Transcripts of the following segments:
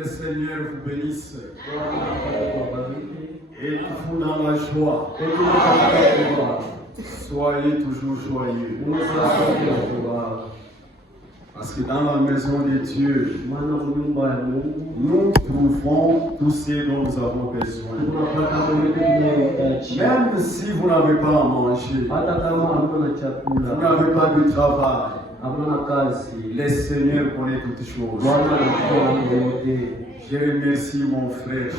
le Seigneur vous bénisse et vous dans la joie. Soyez toujours joyeux. Parce que dans la maison de Dieu, nous trouvons tout ce dont nous avons besoin. Même si vous n'avez pas à manger, vous n'avez pas de travail, le Seigneur connaît toutes choses. Je remercie mon frère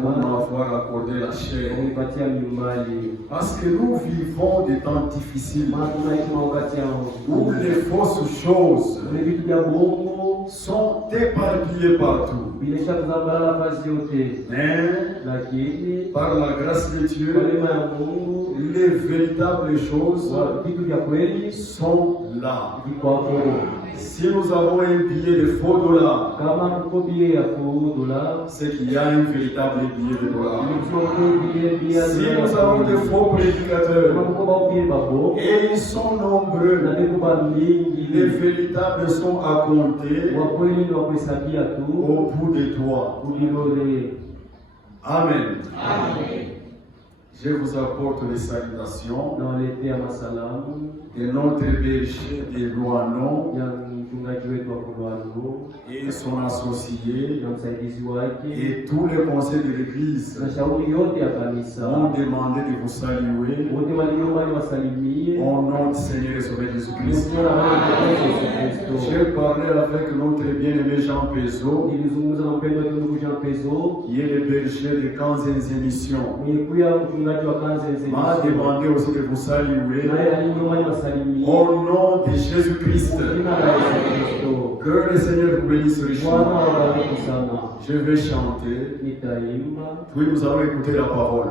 pour m'avoir accordé la chair. Parce que nous vivons des temps difficiles où les fausses choses sont éparpillées partout. Mais par la grâce de Dieu, les véritables choses sont là. Si nous avons un billet de faux dollars, c'est qu'il y a un véritable billet de dollars. Si nous avons de faux prédicateurs, et ils sont nombreux, les véritables sont à compter au bout des doigts. Amen. Je vous apporte les salutations de notre berger de Luanon et son associé et tous les conseils de l'église ont demandé de vous saluer au nom du Seigneur et Sauveur Jésus-Christ. J'ai parlé avec notre bien-aimé Jean Pézo, qui est le berger de 15 émissions. M'a demandé aussi de vous saluer au nom de Jésus-Christ. Que le Seigneur vous bénisse richement. Je vais chanter, puis nous allons écouter la parole.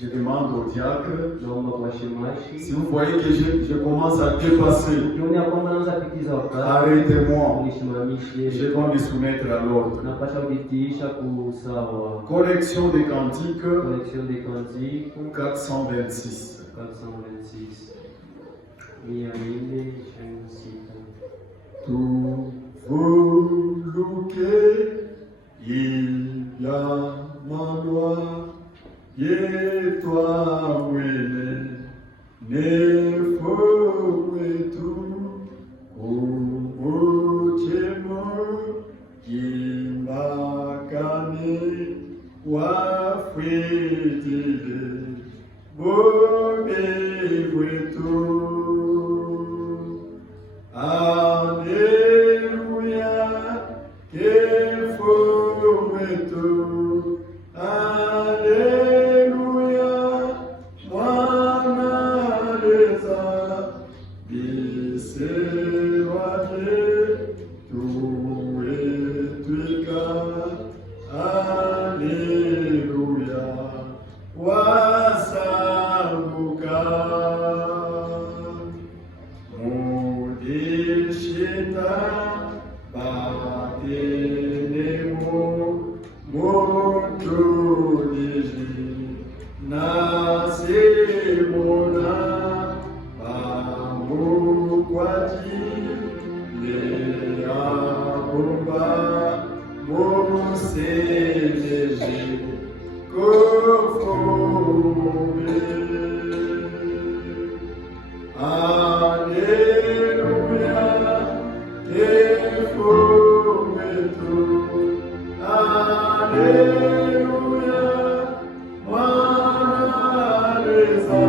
Je demande au diacre, si vous voyez que je commence à dépasser, arrêtez-moi. Je dois me soumettre à l'ordre. Collection des cantiques 426. Tout vouluque il y a ma loi. Et toi, oui, ne faut tout, ou chemo, qui m'a gagné, ou fouetté, ou tout. Alléluia, que faut tout. Alléluia, moi les a tout est Alléluia, wasabuka, modeshita, batenemo, motoneji, nasemona, bamukwati, leabomba, moseneji, kofome. Alléluia, kofome tu. Alléluia, mwana leza,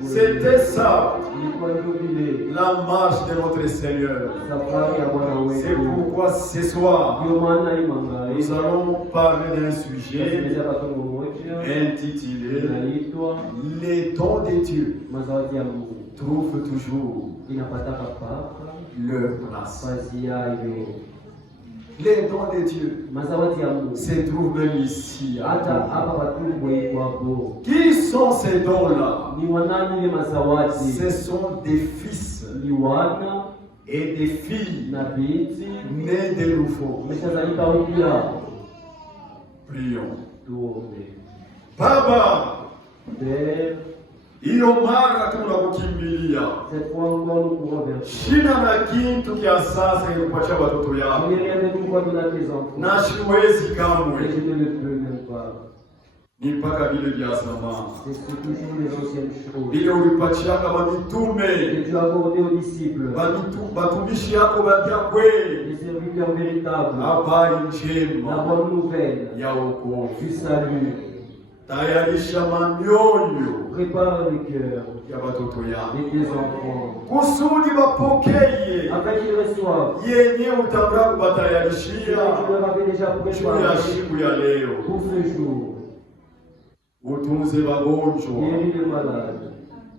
C'était ça, la marche de notre Seigneur. C'est pourquoi ce soir, nous allons parler d'un sujet intitulé Les dons de Dieu trouvent toujours leur place. Les dons de Dieu se trouvent même ici. Qui sont ces dons-là? Ce sont des fils et des filles nés de nouveau. Prions. Baba, iyo mara tunakukimbilia. Shina na kintu kia sasa ilikupatia watoto yako. Na siwezi kamwe. Ni mpaka vile vya zamani. Vile ulipatia kama mitume. Batumishi yako babia kweli. Habari njema ya wokovu. Tayarisha mamioyo. Prépare le cœur ya watoto yako. Et tes enfants. Kusudi wapokee. Afin qu'ils reçoivent. Yenye utabra kubatayarishia. Tu leur avais déjà préparé. Ya siku ya leo. Pour ce jour. Utunze wagonjwa. Guéris les malades.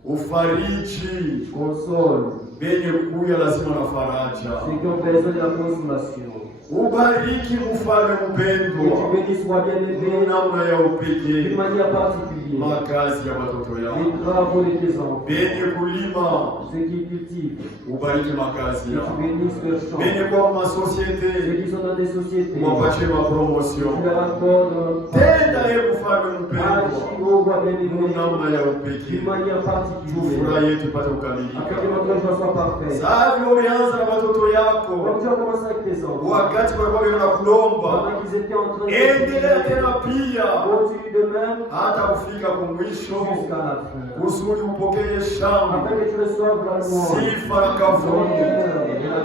Ufariji. Console. Benye kuya lazima na faraja. Ceux qui ont besoin de la consolation. Ubariki mfalme mpendwa. Que tu bénisses sois bien-aimé. Namna ya upekee. D'une manière particulière. Makazi ya watoto yako. Les travaux de tes enfants. Benye kulima. Ceux qui cultivent. Ubariki makazi Que yako. tu bénisses leurs champs. Benye kwa ma société. Ceux qui sont dans des sociétés. Wapatie ma promotion. Tu leur accordes. Tenda ye mfalme mpendwa. Agis, ô roi bien-aimé. Namna ya upekee. D'une manière particulière. Furaha yetu ipate kukamilika. Afin que notre joie soit parfaite. Sasa ulianza na watoto yako. Comme tu as commencé avec tes enfants. Wakati walikuwa wanakulomba. Pendant qu'ils étaient en train de Endelea tena pia. continue de même Hata kufika kumwisho. jusqu'à la fin. Kusudi upokee shangwe. Afin que tu reçoives la louange. Sifa na kafundi.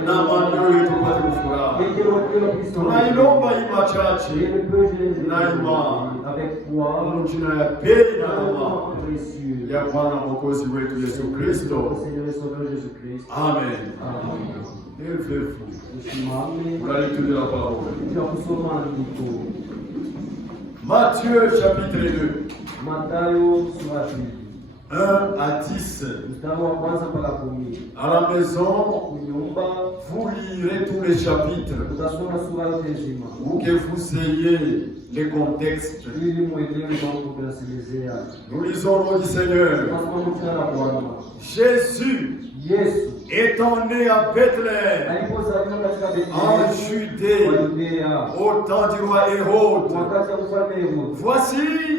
Na maneno yetu tupate kufurahi. Et que notre cœur puisse Tunailomba hii Et machache. le peu je les ai Naima. avec foi. Mjina ya pei na Tellement mama. précieux. Ya Bwana Mwokozi wetu Yesu Kristo. Seigneur et Sauveur Jésus-Christ. Amen. Amen. Elfefu. Tusimame. Pour la lecture de la parole. Tunakusoma andiko. Matthieu chapitre 2. Mathayo sura 2. 1 à 10. Mstari wa kwanza mpaka 10. À la maison, Kunyumba vous lirez tous les chapitres tutasoma sura yote nzima. ou que vous ayez les contextes. Ili mwelewe mambo tunasemezea. Nous lisons le mot du Seigneur. Tunasoma jina la Bwana. Jésus Yesu étant né à Bethléem, alipozaliwa katika en Bethlehemu Judée, wa Yudea au temps du roi Hérode, wakati wa mfalme Herode. voici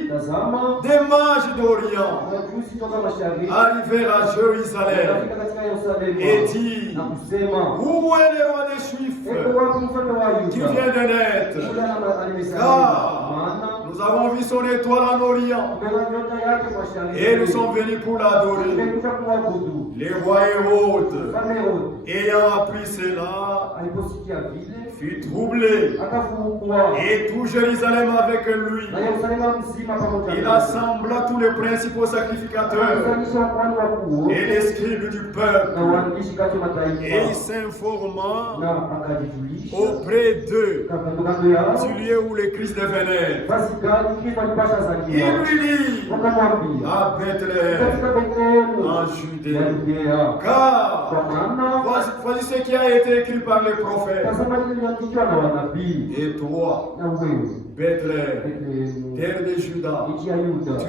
Tazama des mages d'Orient wajuzi toka mashariki arrivèrent à Jérusalem wakafika katika Yerusalemu et dit, na kusema, où est le roi des Juifs eko wapi mfalme wa qui Yuda vient de naître? Yule Car Nous avons vu son étoile en Orient. Et nous sommes venus pour l'adorer. Les rois Hérode, ayant appris cela, fut troublé. Et tout Jérusalem avec lui. Il assembla tous les principaux sacrificateurs et les scribes du peuple. Et il s'informa auprès d'eux du lieu où le Christ devenait. Il lui dit à Bethléem, en Judée, car voici ce qui a été écrit par les prophètes. Et toi, Bethléem, terre de Juda, tu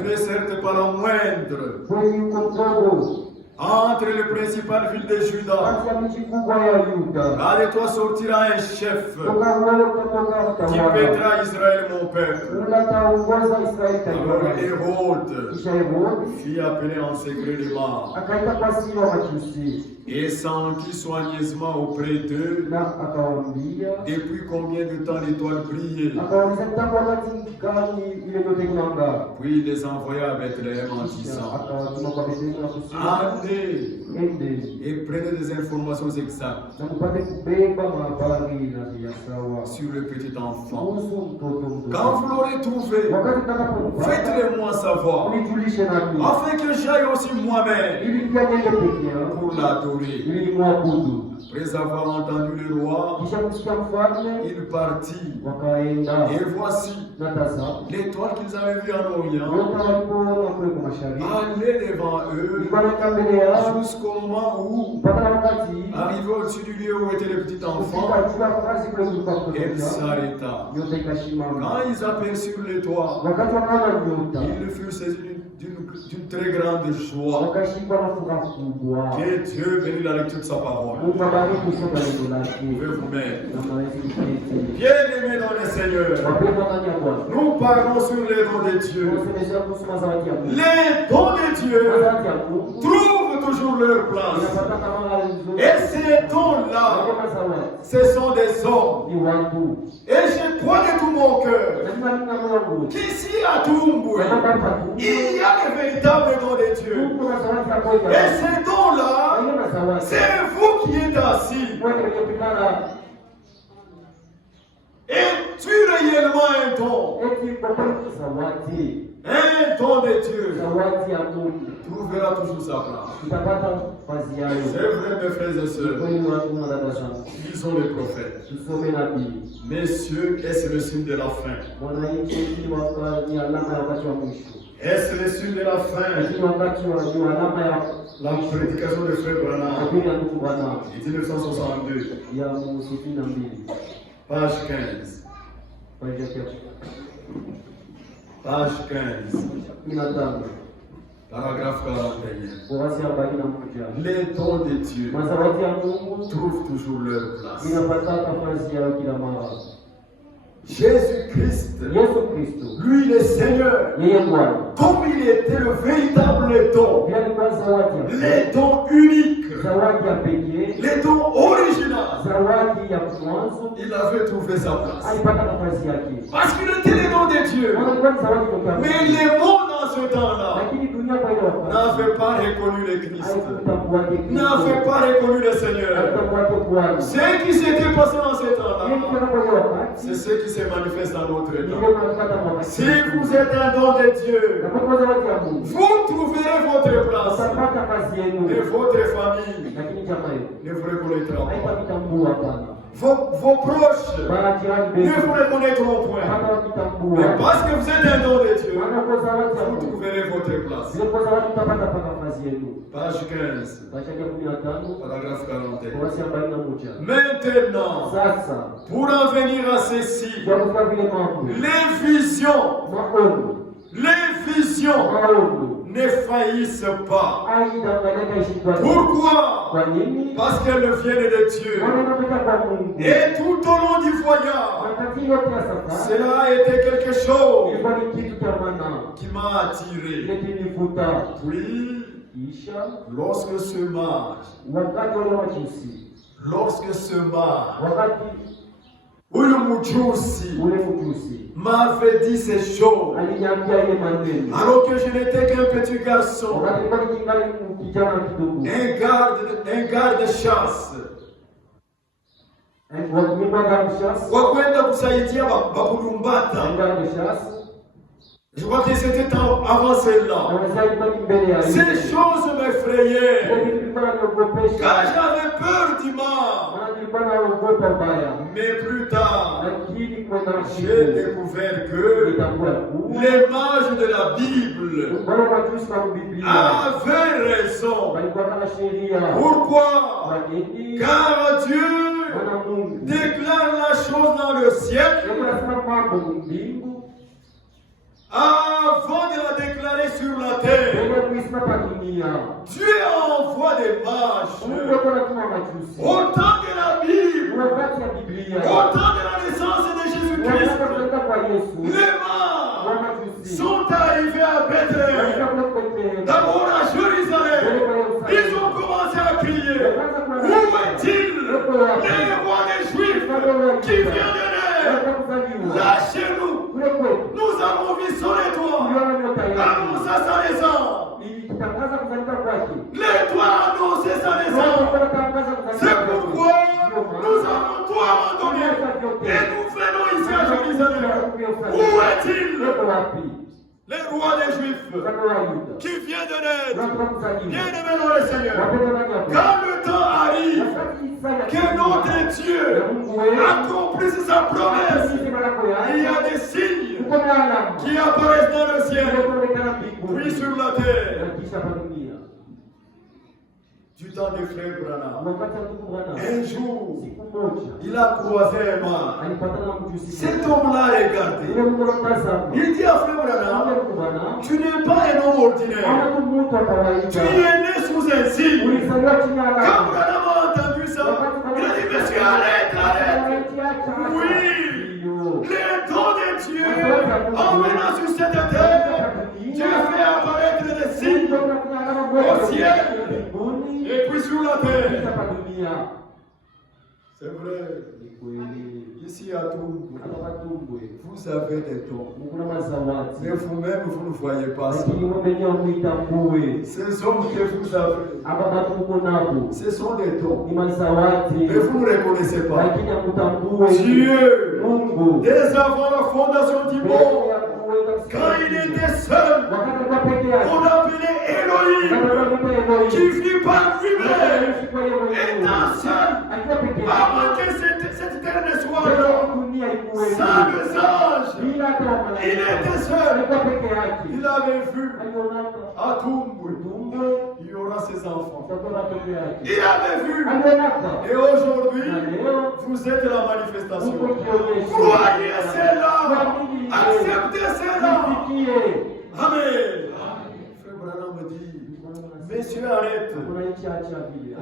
n'es certes pas la moindre entre les principales villes de Juda. Car de toi sortira un chef qui pètera Israël, mon peuple. Alors Hérode fit appeler en secret les morts et s'enquit soigneusement auprès d'eux. Depuis combien de temps l'étoile brillait? Puis il les envoya à Bethléem en disant, allez et prenez des informations exactes sur le petit enfant. Quand vous l'aurez trouvé, faites-le-moi savoir, afin que j'aille aussi moi-même pour l'adorer. Après avoir entendu le roi, il partit. Et voici l'étoile qu'ils avaient vue en Orient allait devant eux jusqu'au moment où, arrivé au-dessus du lieu où était le petit enfant, elle s'arrêta. Quand ils aperçurent l'étoile, ils furent saisis d'une très grande joie. Que Dieu bénisse la lecture de sa parole. Vous pouvez vous mettre. Bien-aimés dans le Seigneur, nous parlons sur les dons de Dieu. Les dons de Dieu trouvent toujours leur place. Et ces dons-là, ce sont des hommes. Et je crois de tout mon cœur qu'ici à Toumboué, il y a les véritables dons de Dieu. Et ces dons-là, c'est vous qui êtes assis. Es-tu réellement un don? Un don de Dieu trouvera toujours sa place. C'est vrai, mes frères et sœurs. Ils ont les prophètes. Messieurs, est-ce le signe de la fin? Est-ce le signe de la fin? La prédication de Frère Branham, 1962, page 15. Page 15. Paragraphe 41. Les dons de Dieu trouvent toujours leur place. Jésus-Christ, lui le Seigneur, comme il était le véritable don, les dons uniques, les dons originaux, il avait trouvé sa place. Parce qu'il était le don de Dieu. Mais les mondes dans ce temps-là n'avaient pas reconnu le Christ, n'avaient pas reconnu le Seigneur. Ce qui s'était passé dans ce temps-là, c'est ce qui se manifeste dans notre temps. Si vous êtes un don de Dieu, vous trouverez votre place. Et votre famille ne vous reconnaîtra pas. Vos proches ne vous reconnaîtront point. Mais parce que vous êtes un don de Dieu, vous trouverez votre place. Page 15, paragraphe 41. Maintenant, pour en venir à ceci, les visions ne faillissent pas. Pourquoi? Parce qu'elles viennent de Dieu. Et tout au long du voyage, cela a été quelque chose qui m'a attiré. Puis, lorsque ce mage Huyu mjusi ule mjusi m'avait dit ces choses aliniambia ile maneno alors que je n'étais qu'un petit garçon, wakati nilikuwa nikingali kijana kidogo, un garde chasse wa kwenda kusaidia bakulumbata. Je crois que c'était avant cela. Ces choses m'effrayaient car j'avais peur du mal. Mais plus tard, j'ai découvert que les mages de la Bible avaient raison. Pourquoi? Car Dieu déclare la chose dans le ciel avant de la déclarer sur la terre. Dieu envoie des mages au temps de la Bible, au temps de la naissance de Jésus-Christ. Les mages sont arrivés à Bethléem, d'abord à Jérusalem. Ils ont commencé à crier: où est-il, le roi des Juifs qui vient de naître? Lâchez-nous, nous avons vu son étoile annoncer sa naissance. L'étoile annonce sa naissance. C'est pourquoi nous avons tout abandonné et nous venons ici à Jérusalem. Où est-il, le roi des Juifs qui vient de naître? Bien-aimé dans le Seigneur, quand le temps arrive que notre Dieu accomplisse sa promesse, il y a des signes qui apparaissent dans le ciel, puis sur la terre. Du temps des frères Branham, un jour, il a croisé un mâle. Cet homme-là a regardé. Il dit à frère Branham: tu n'es pas un homme ordinaire. Tu es né sous un signe. Quand Branham a entendu ça, il a dit: monsieur, arrête. Oui, les dons de Dieu, en venant sur cette terre, Dieu fait apparaître des signes au ciel et puis sur la terre. C'est vrai. Ici à Toumbo, vous avez des dons. Mais vous-même, vous ne voyez pas ça. Ces hommes que vous avez, ce sont des dons. Mais vous ne reconnaissez pas. Dieu, dès avant la fondation du monde, quand il était seul, on appelait Elohim, qui vit par lui-même, étant seul, avant que cette terre ne soit là, sans les anges, il était seul. Il avait vu à Toumbo, il y aura ses enfants. Il avait vu. Et aujourd'hui, vous êtes la manifestation. Croyez cela. Acceptez cela. Amen. Frère Branham me dit: messieurs, arrête.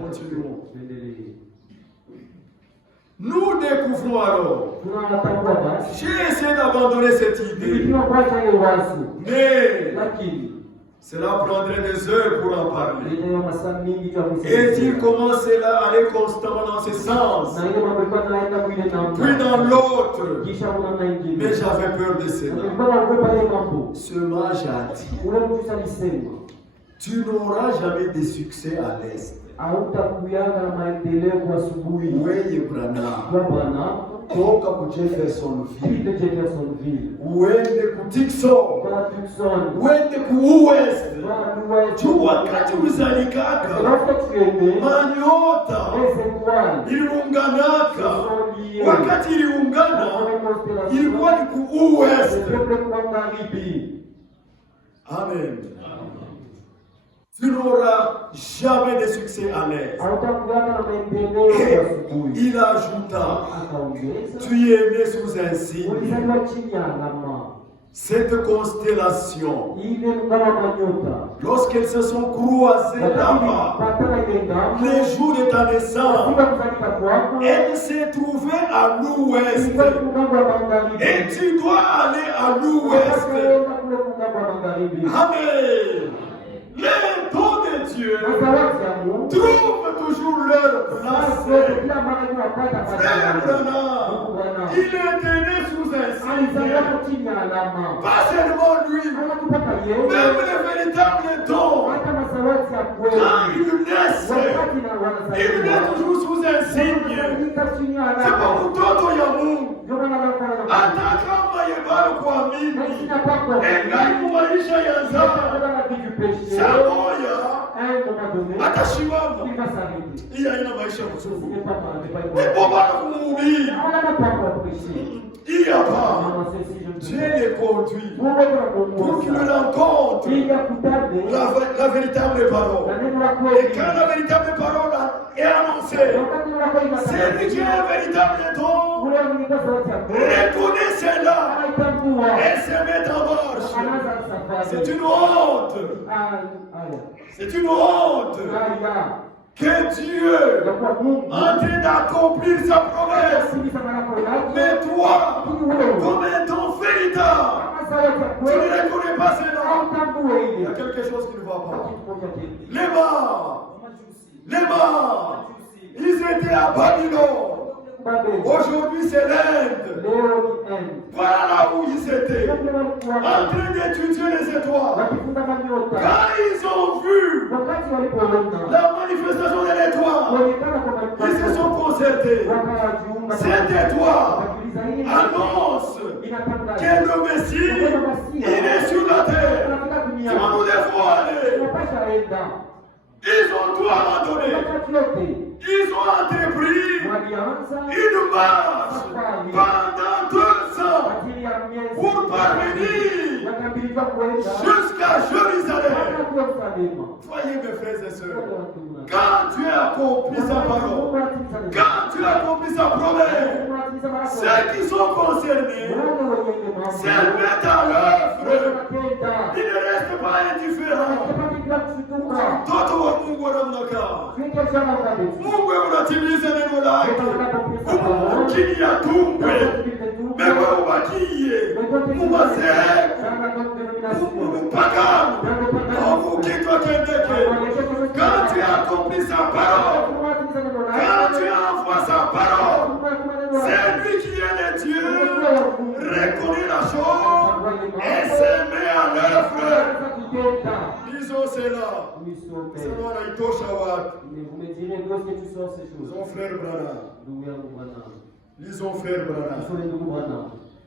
Continuons. Nous découvrons alors. J'ai essayé d'abandonner cette idée. Mais cela prendrait des heures pour en parler. Et dire comment cela allait constamment dans ce sens, puis dans l'autre. Mais j'avais peur de cela. Ce mage a dit: tu n'auras jamais de succès à l'Est. Oui, Branham. Toka ku Jeffersonville, uende ku Dixon, uende ku West. Tu wakati ulizalikaka manyota iliunganaka, wakati iliungana ilikuwa ni ku West. Amen. Tu n'auras jamais de succès à l'Est. Il ajouta: tu es né sous un signe. Cette constellation, lorsqu'elles se sont croisées là-bas, les jours de ta naissance, elles se trouvaient à l'ouest. Et tu dois aller à l'ouest. Amen. Les dons de Dieu trouvent toujours leur place. Frère Branham, Il était né sous un signe. alizaliwa chini ya alama. Pas seulement lui, Hawakupata yeye. même les véritables dons. Hata mazawadi ya kweli. Quand ils naissent, Wakati na ils wanazaliwa. naissent toujours sous un signe. Wanazalika chini ya C'est pas alama. mtoto ya Mungu. Ndio maana wanafanya. Hata kama yebalo kuamini, Na sina kwako. engali kumaisha ya nzaba. Saa moja atashimama. Hii haina maisha mzuri. Ndipo bado kumuhubiri. Hii hapa. Dieu les conduit pour qu'il rencontre la véritable parole. Et quand la véritable parole est annoncée, c'est lui qui est un véritable don. Reconnaît cela et se met en marche. C'est une honte. C'est une honte que Dieu est en train d'accomplir sa promesse. Mais toi, comme étant véritable, tu ne reconnais pas cela. Il y a quelque chose qui ne va pas. Les morts, ils étaient à Babylone. Aujourd'hui, c'est l'Inde. Voilà là où ils étaient, en train d'étudier les étoiles. Quand ils ont vu la manifestation de l'étoile, ils se sont concertés. Cette étoile annonce que le Messie, il est sur la terre. C'est où nous devons aller. Ils ont tout abandonné. Ils ont entrepris une marche pendant 2 ans pour parvenir jusqu'à Jérusalem. Voyez mes frères et sœurs, quand Dieu accomplit sa parole, quand Dieu accomplit sa promesse, ceux qui sont concernés se mettent à l'œuvre. Ils ne restent pas indifférents. Toto wa Mungu wanamnaka. Mungu unatimiza neno lake. Ukini ya tumbe. Mewe ubakie. Umazeku. Mpagano. Ukitwa kendeke. Quand tu accomplis sa parole. Quand tu envoies sa parole. C'est lui qui est le Dieu. Reconnaît la chose. Et se met à l'œuvre. Lisons cela. Selon la itosha watu. Lisons frère Branham. Lisons frère Branham.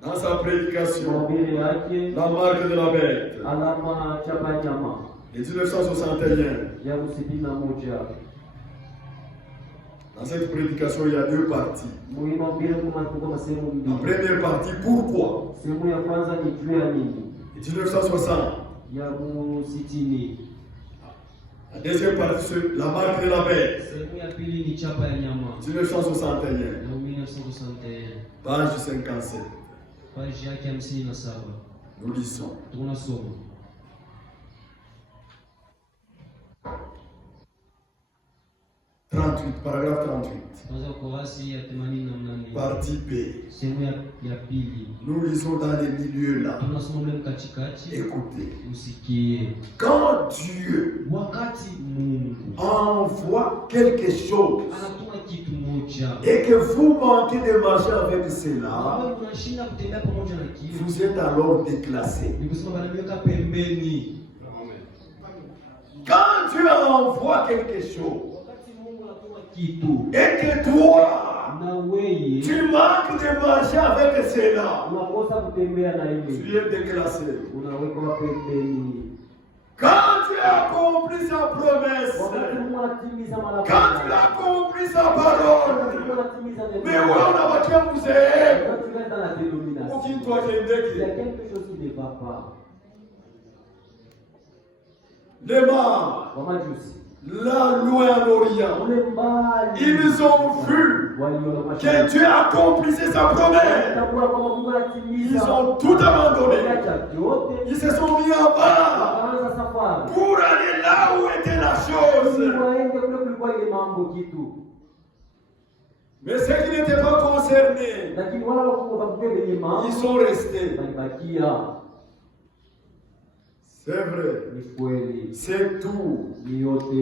Dans sa prédication, la marque de la bête. En 1961. Dans cette prédication, il y a 2 parties. La première partie, pourquoi? En 1960. La deuxième partie, c'est la marque de la bête. 1961. Page 57. Nous lisons. 38, paragraphe 38. Partie B. Nous lisons dans les milieux là. Écoutez. Quand Dieu envoie quelque chose et que vous manquez de marcher avec cela, vous êtes alors déclassé. Quand Dieu envoie quelque chose et que toi, tu manques de marcher avec cela, tu es déclassé. Quand tu as accompli sa promesse, quand tu as accompli sa parole, mais ouais, on a battu un musée. Il y a quelque chose qui ne va pas. Les morts, là loin en Orient, ils ont vu que Dieu accomplissait sa promesse. Ils ont tout abandonné. Ils se sont mis en bas pour aller là où était la chose. Mais ceux qui n'étaient pas concernés, ils sont restés. C'est vrai. Ni kweli. C'est tout. Ni yote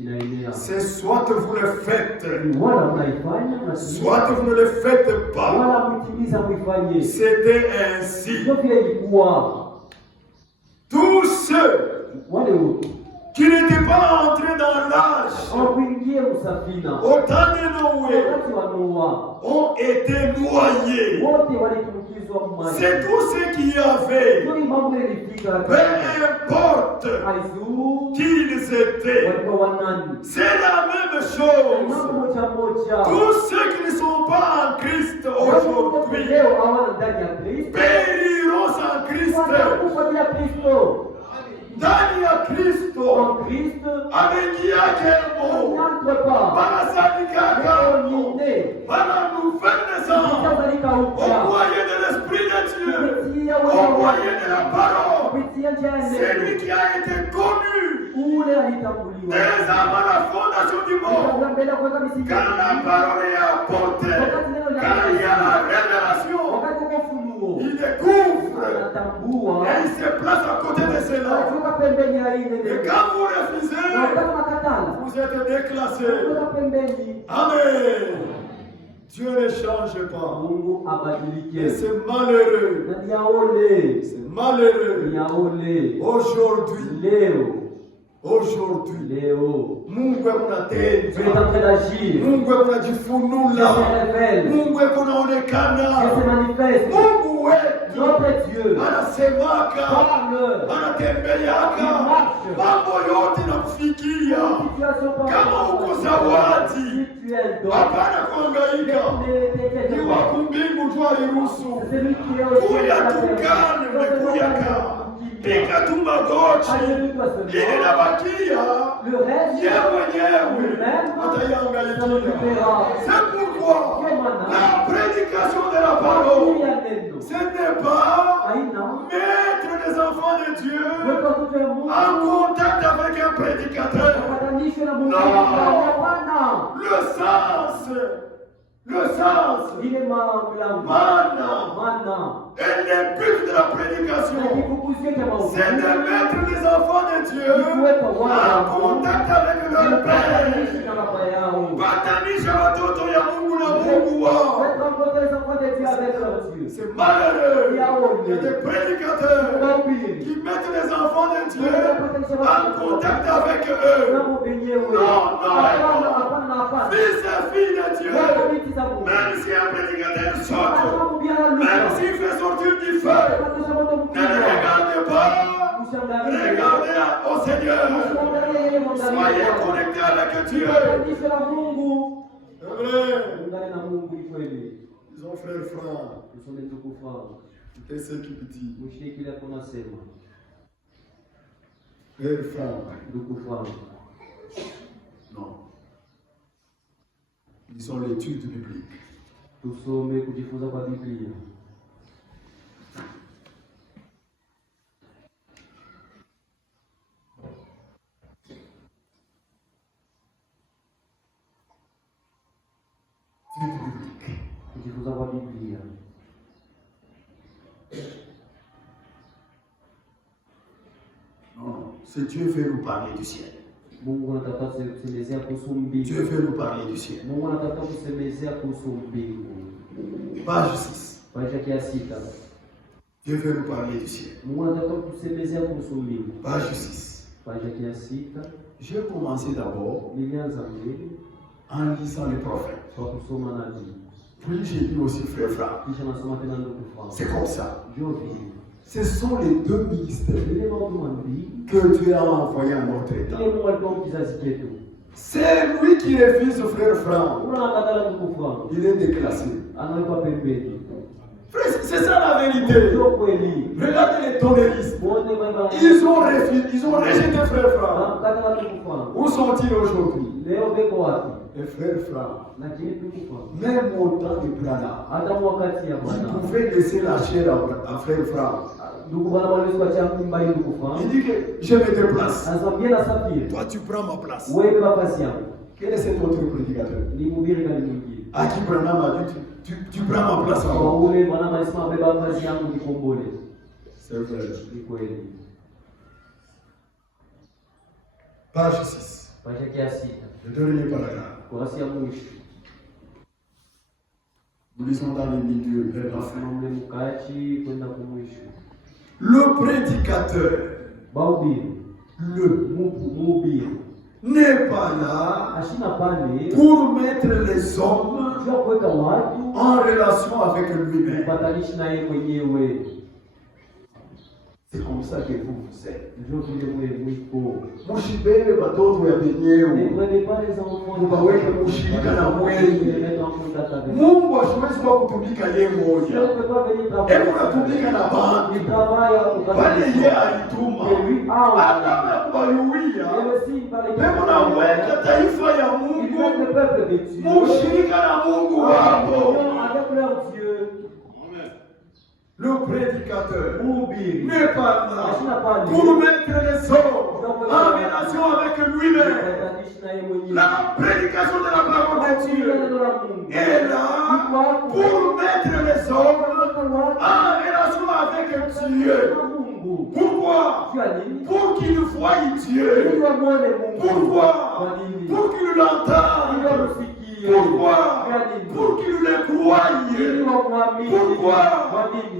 inaenea. C'est soit vous le faites, Wala mnaifanya na soit vous ne le faites pas. wala mtimiza muifanye. C'était ainsi. Ndio pia ilikuwa. Tous ceux Wale wote qui n'étaient pas entrés dans l'âge hawakuingia usafina. au temps de Noé Wakati wa Noa ont été noyés. wote walitumikizwa maji. C'est tout ce qu'il y avait. Ndio mambo yalifika. Peu importe Aizu qui ils étaient, walikuwa wanani. c'est la même chose. Mambo moja moja. Tous ceux qui ne sont pas en Christ aujourd'hui leo hawana ndani ya Kristo. périront sans Christ. Watakufa bila Kristo. Ndani ya Kristo En Kristo ameingia kemo, n'entre pas. banasadika kamo, bana nouvelle naissance au moyen de l'Esprit de Dieu, au moyen de la parole. C'est lui qui a été connu dès avant la fondation du monde. Quand la parole est apportée, quand il y a la révélation, il découvre et il se place à côté de cela. Et quand vous refusez, vous êtes déclassé. Amen. Dieu ne change pas. Et c'est malheureux. C'est malheureux. Aujourd'hui, Mungu anatenda, Mungu anajifunua, Mungu anaonekana, Mungu wetu anasemaka, anatembeaka, mambo yote nakufikia. Kama uko zawadi, hapana kuhangaika, ni wako mbingu tu aliruhusu. Kuya tukane umekuyaka, pika tu magoti, ili nabakia yewe atayangaikia. C'est pourquoi la prédication de la parole, ce n'est pas mettre les enfants de Dieu en contact avec un prédicateur. Non, le sens, et le but de la prédication, c'est de mettre les enfants de Dieu en contact avec leur Père. Patanisha watoto ya Mungu na Mungu wao. C'est malheureux. Il y a des prédicateurs qui mettent les enfants de Dieu en contact avec eux. Non. Fils et filles de Dieu, même si un prédicateur saute, même s'il fait sortir du feu, ne le regardez pas. Regardez au Seigneur. Soyez connectés avec Dieu. Ils ont frère Franck. C'est ce qu'il dit. Frère Franck. Non. Ils ont l'étude biblique. Tusome kujifunza kwa Biblia. Kujifunza kwa Biblia. Non, c'est Dieu veut nous parler du ciel. Mungu anataka kusemezea kuhusu mbingu. Dieu veut nous parler du ciel. Mungu anataka kusemezea kuhusu mbingu. Page 6. Page ya 6. Dieu veut nous parler du ciel. Mungu anataka kusemezea kuhusu mbingu. Page 6. Page ya 6. J'ai commencé d'abord en lisant les prophètes. Kwa kusoma nabii. Puis j'ai lu aussi frère Franck. Kisha nasoma tena ndugu Franck. C'est comme ça. Jovi. Ce sont les deux ministères que Dieu a envoyés en notre état. C'est lui qui refuse frère Franck. Il est déclassé. Frère, c'est ça la vérité. Regardez les tonnéristes. Ils ont rejeté frère Franck. Où sont-ils aujourd'hui? Et frère Franck, même au temps de Brana, il pouvait laisser la chair à frère Franck. Il dit que je me déplace. Toi tu prends ma place. Quel est cet autre prédicateur? À qui Branham a dit tu prends ma place avant. C'est vrai. Page 6. Page yake ya 6. Le dernier paragraphe. Kurasa ya mwisho. Nous lisons dans les milieux vers la fin. Tunaombe mkaachi kwenda kumwisho. Le prédicateur, Mahubiri. le Mhubiri. n'est pas là Ashina pale pour mettre les hommes jua kuweka watu en relation avec lui-même. kupatanisha na yeye mwenyewe. C'est comme ça que vous êtes. Ndio vile mwe mwiko. Mushibebe watoto ya Ne wenyewe. prenez pas les enfants Mubaweke mushirika na mwenye. Mungu hasiwezi kwa kutumika yeye mmoja. Hebu natumika na bantu. Wale yeye alituma. Hata yakubaliwia. Hebu naweka taifa ya Mungu. Mushirika na Mungu wako. Le prédicateur n'est pas là pour mettre les hommes en relation avec lui-même. La prédication de la parole de Dieu est là pour mettre les hommes en relation avec Dieu. Pourquoi? Pour qu'ils voient Dieu. Pourquoi? Pour qu'ils l'entendent. Pourquoi? Pour qu'ils le croient. Pourquoi?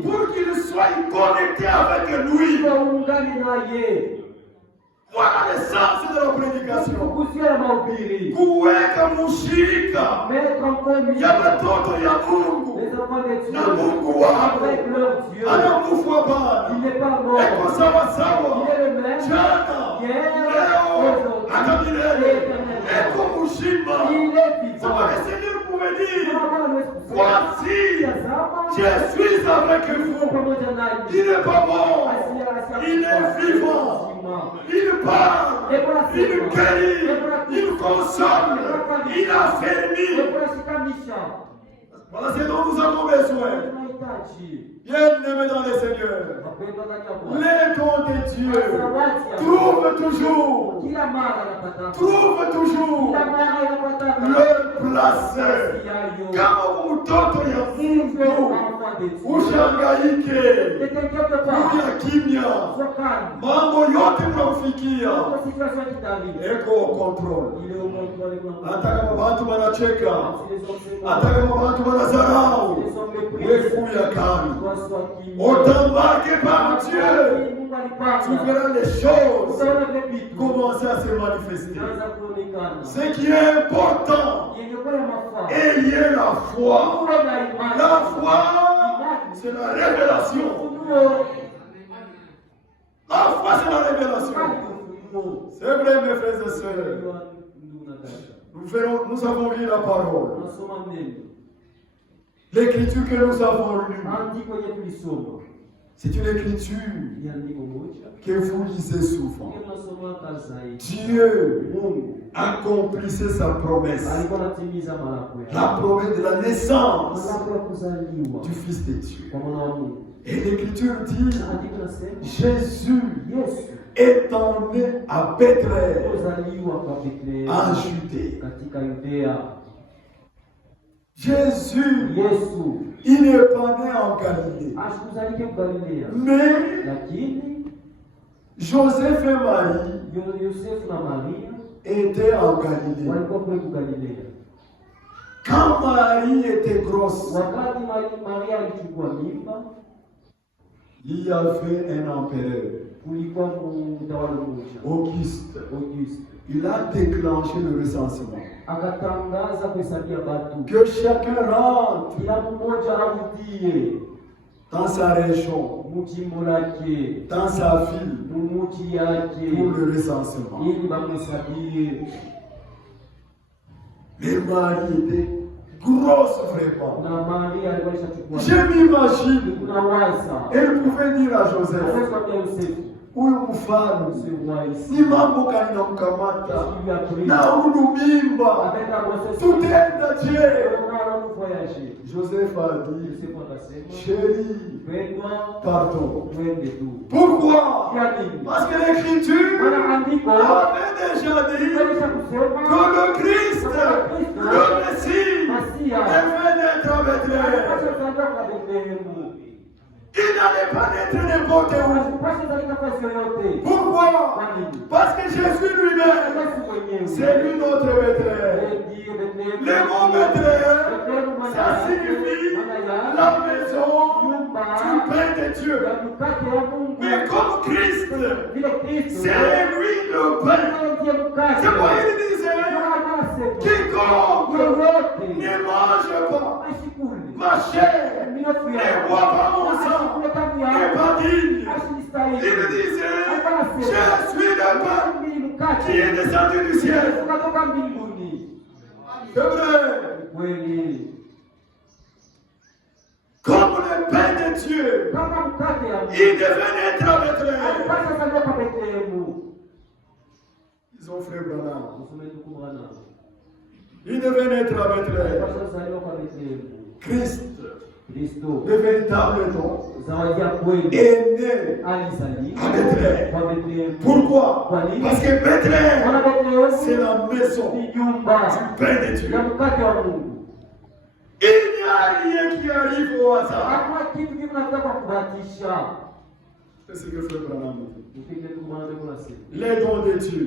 Pour qu'ils soient connectés avec lui. Voilà le sens de la prédication. Kuweka mushirika ya watoto ya Mungu na Mungu wako anakufa Bwana, eko sawa sawa jana leo hata milele, eko mzima. Sawa le Seigneur pouvait dire, voici, je suis avec vous. Il n'est pas mort, il est vivant. Il parle, il guérit, il console, il affermit. Voilà ce dont nous avons besoin. Bien-aimés dans le Seigneur, les dons de Dieu trouvent toujours leur place. Kama mtoto ya Mungu ushangaike, kuya kimya, mambo yote mnafikia eko control. Hata kama watu wanacheka, hata kama watu wanadharau, wewe kuya kami. Autant par Dieu, tu verras les choses commencer à se manifester. Ce qui est important est lié à la foi. La foi, c'est la révélation. La foi, c'est la révélation. C'est vrai, mes frères et sœurs. Nous avons lu la parole. L'écriture que nous avons lue, c'est une écriture que vous lisez souvent. Dieu accomplissait sa promesse. La promesse de la naissance du Fils de Dieu. Et l'écriture dit, Jésus étant né à Bethléem, en Judée. Jésus, il n'est pas né en Galilée. Mais Joseph et Marie étaient en Galilée. Quand Marie était grosse, il y avait un empereur, Auguste. Il a déclenché le recensement. Que chacun rentre dans sa région, dans sa ville, pour le recensement. Mais Marie était grosse vraiment. Je m'imagine, elle pouvait dire à Joseph, huyu mfano ni mambo gani namkamata na huyu mimba tutenda je? Joseph a dit, chérie, pardon. Pourquoi? Parce que l'écriture avait déjà dit que le Christ, le Messie, devait naître à Bethléem. Il n'allait pas naître n'importe où. Pourquoi? Parce que Jésus lui-même, c'est lui notre Bethléem. Le mot Bethléem, ça signifie la maison du Père de Dieu. Mais comme Christ, c'est lui le Père. C'est pourquoi il disait, quiconque ne mange pas ma chair, ne boit pas mon sang, n'est pas digne. Il disait, je suis le pain qui est descendu du ciel. C'est vrai. Comme le pain de Dieu, il devait naître à Bethléem. Ils ont fait Branham. Il devait naître à Bethléem. Christ, le véritable nom, est né à Bethléem. Pourquoi? Parce que Bethléem, c'est la maison du Père de Dieu. Il n'y a rien qui arrive au hasard. C'est ce que fait Branham. Les dons de Dieu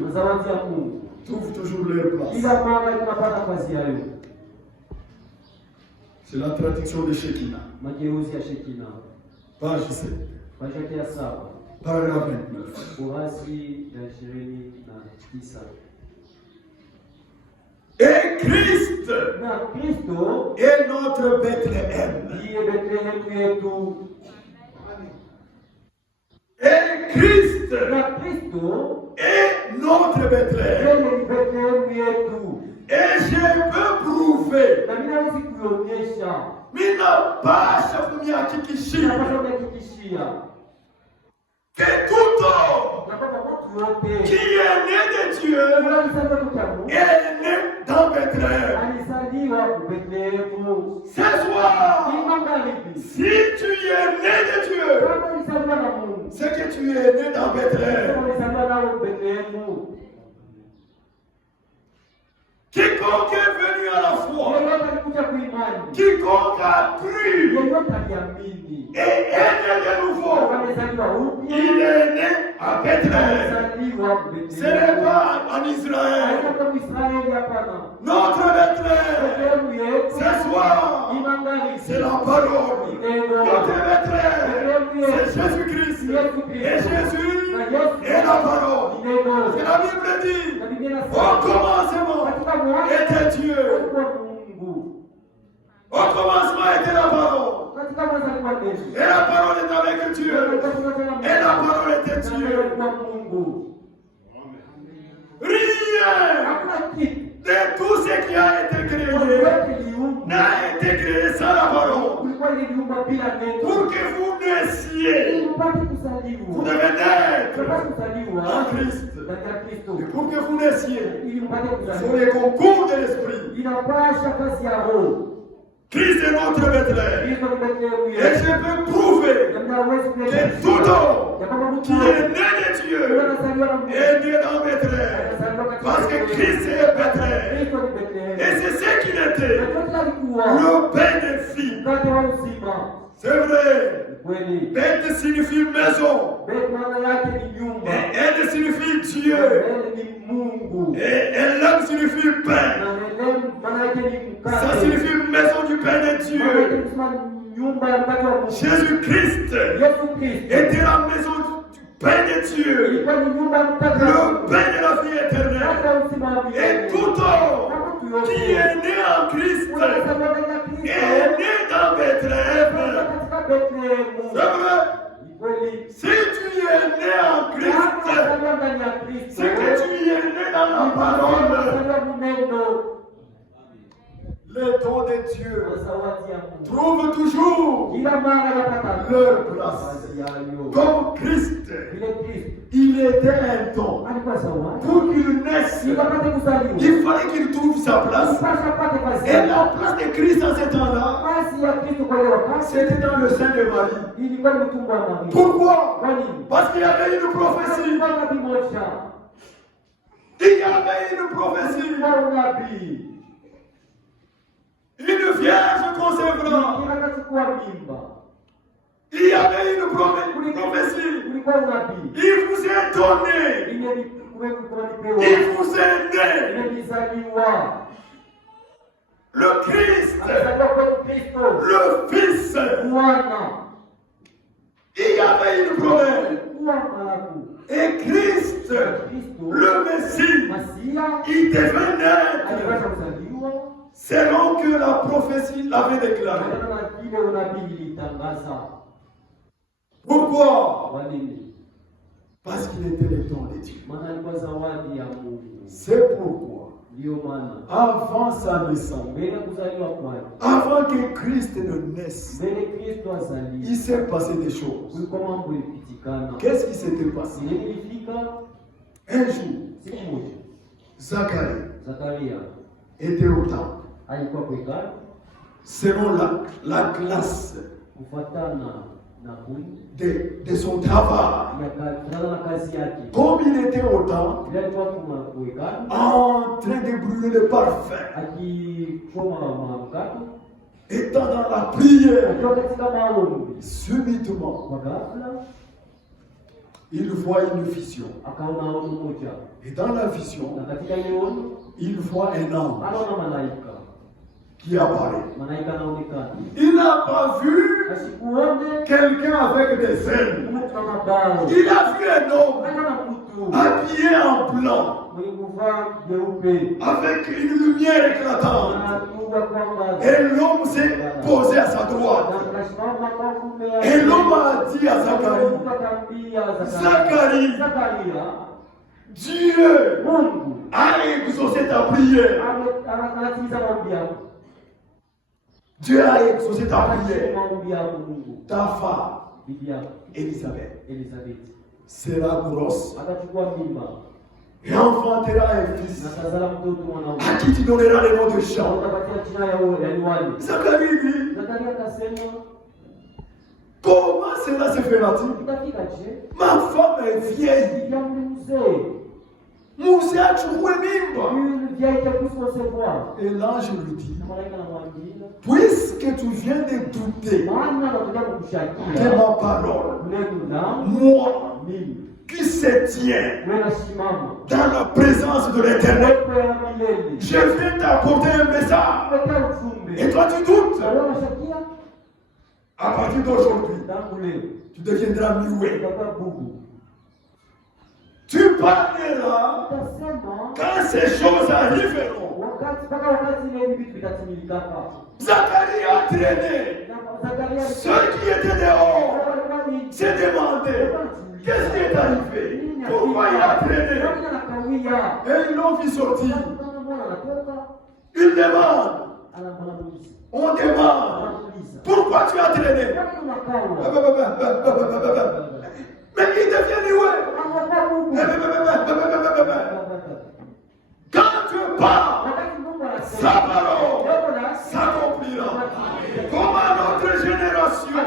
trouvent toujours leur place. C'est la traduction de Shekinah. Page 7. Paragraphe 29. Et Christ est notre Bethléem. Et Christ est notre Bethléem. Et je peux prouver. Mina basha kumyakikishia que tout homme qui est né de Dieu est né dans Bethléem. Ce soir, si tu es né de Dieu, c'est que tu es né dans Bethléem. Quiconque est venu à la foi, quiconque a cru et est né de nouveau, il est né à Bethléem. Ce n'est pas en Israël. Notre Bethléem, ce soir, c'est la parole. Notre Bethléem, c'est Jésus-Christ. Et Jésus est la parole. Et la Bible dit, au commencement était Dieu. Au commencement était la parole. Et la parole est avec Dieu. Et la parole était Dieu. Rien de tout ce qui a été créé n'a été créé sans la parole. Pour que vous naissiez, vous devez naître en Christ. Et pour que vous naissiez, il faut les concours de l'esprit. Christ est notre Bethléem. Et je peux prouver que tout homme qui est né de Dieu est né dans Bethléem. Parce que Christ est Bethléem. Et c'est ce qu'il était. Le Père des filles. C'est vrai. Beth signifie maison. Et elle signifie Dieu. Et elle signifie Père. Ça signifie maison du Père de Dieu. Jésus-Christ était la maison du Père de Dieu. Le Père de la vie éternelle. Et tout homme qui est né en Christ est né dans Bethléem. C'est vrai. Si tu es né en Christ, c'est que tu es né dans la parole. Les dons de Dieu trouvent toujours leur place. Comme Christ, il était un don. Pour qu'il naisse, il fallait qu'il trouve sa place. Et la place de Christ en ce temps-là, c'était dans le sein de Marie. Pourquoi? Parce qu'il y avait une prophétie. Il y avait une prophétie. Une vierge concevra Il y avait une prophétie. kulikuwa unabii, Il vous est donné. Il vous est né. imezaliwa Le Christ. amezaliwa kwetu Kristo Le Fils. Bwana. Il y avait une promesse. Kuwa malaku Et Christ, Kristo le Messie, Masia il devait naître aliweza kuzaliwa selon que la prophétie l'avait déclaré. kulingana na vile unabii ilitangaza. Pourquoi? Kwa nini? Parce qu'il était le don de Dieu. Maana alikuwa zawadi ya Mungu. C'est pourquoi, Ndio maana avant sa naissance, mbele ya kuzaliwa kwake, avant que Christ ne naisse, mbele Kristo azaliwe, il s'est passé des choses. kulikuwa mambo ilipitikana. Qu'est-ce qui s'était passé? Nini ilifika? Un jour, Siku moja Zacharie Zakaria était au temple. alikuwa kwekana Selon la classe kufuatana na kundi de son travail. kufuatana na kazi yake. Comme il était au temple, Ile alikuwa kuwekana en train de brûler le parfum, akichoma manukato, étant dans la prière, akiwa katika maombi, subitement, kwa ghafla il voit une vision. akaona ono moja, Et dans la vision, na katika ile ono il voit un ange anaona malaika. qui apparaît. Malaika anaonekana, Il n'a pas vu asikuone quelqu'un avec des ailes. mtu na mabawa, Il a vu un homme anaona mtu habillé en blanc, mwenye kuvaa jeupe avec une lumière éclatante. anakuja kuangaza. Et l'homme s'est posé à sa droite. Et l'homme a dit à Zacharie, Zacharie, Dieu a exaucé ta prière. Dieu a exaucé ta prière. Ta femme, Élisabeth, sera grosse et enfantera un fils à qui tu donneras le nom de Jean. Zacharie dit, comment cela se fera-t-il? Ma femme est vieille. Moussé a trouvé mimba. Et l'ange lui dit, puisque tu viens de douter de ma parole, moi qui se tient dans la présence de l'Éternel, je viens t'apporter un message. Et toi tu doutes. À partir d'aujourd'hui, tu deviendras muet. Tu parleras quand ces choses arriveront. Zacharie a traîné. Ceux qui étaient dehors se demandaient qu'est-ce qui est arrivé, pourquoi il a traîné. Et ils l'ont vu sortir. Ils demandent, on demande, pourquoi tu as traîné? Mais il devient muet. Quand tu parles, sa parole s'accomplira. Comme à notre génération,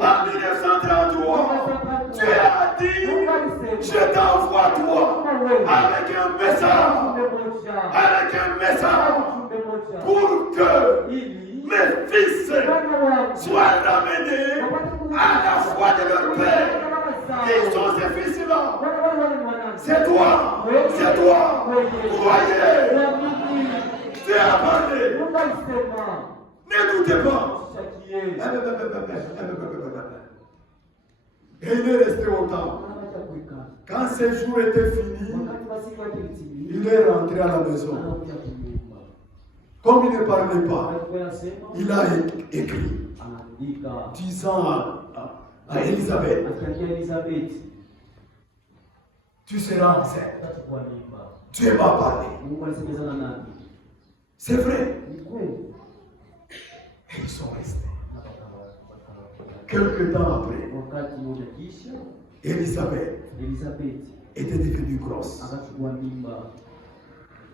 en 1933, tu as dit, je t'envoie toi avec un message pour que mes fils soient ramenés à la foi de leur père. Qui sont ces fils-là? C'est toi. Croyez. Tu as parlé. Ne doutez pas. Et il est resté au temple. Quand ces jours étaient finis, il est rentré à la maison. Comme il ne parlait pas, il a écrit, disant à Élisabeth, tu seras enceinte. Dieu m'a parlé. C'est vrai. Et ils sont restés. Quelque temps après, Élisabeth était devenue grosse.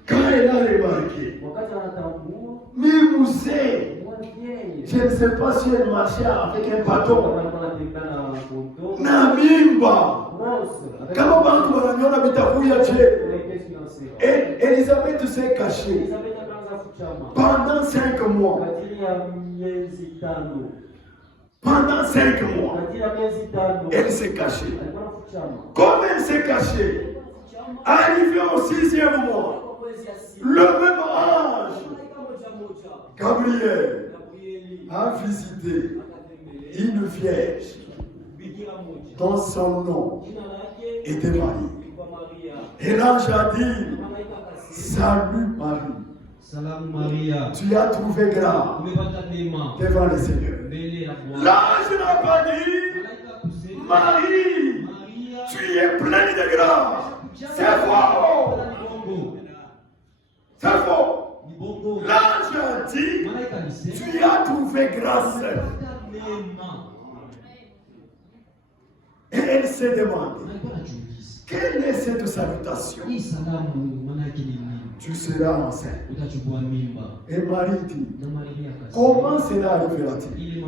Quand elle a remarqué, Mimousé, je ne sais pas si elle marchait avec un bâton. Namimba. Kama bantu wananiona vitakuya je. Et Élisabeth s'est cachée pendant 5 mois. Pendant 5 mois, katika miezi 5 elle s'est cachée. alikuwa anafichama. Comme elle s'est cachée, arrivé au 6e mois, le même ange, Gabriel, a visité une vierge dont son nom était Marie. Et l'ange a dit, salut Marie. Salam Maria. Tu as trouvé grâce devant le Seigneur. L'ange n'a pas dit, Marie, tu es pleine de grâce. C'est faux. C'est faux. L'ange a dit, tu as trouvé grâce. Et elle s'est demandé, quelle est cette salutation? Tu seras enceinte. Et Marie dit, comment cela arrivera-t-il?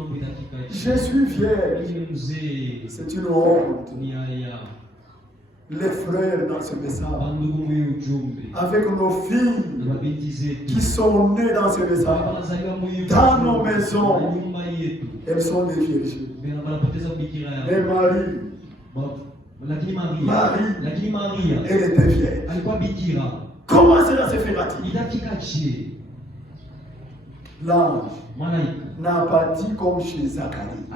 Je suis vierge. C'est une honte. Les frères dans ce message, avec nos filles qui sont nées dans ce message, dans nos maisons, elles sont des vierges. Mais Marie, elle était vierge. Comment cela se fera-t-il? L'ange n'a pas dit comme chez Zacharie.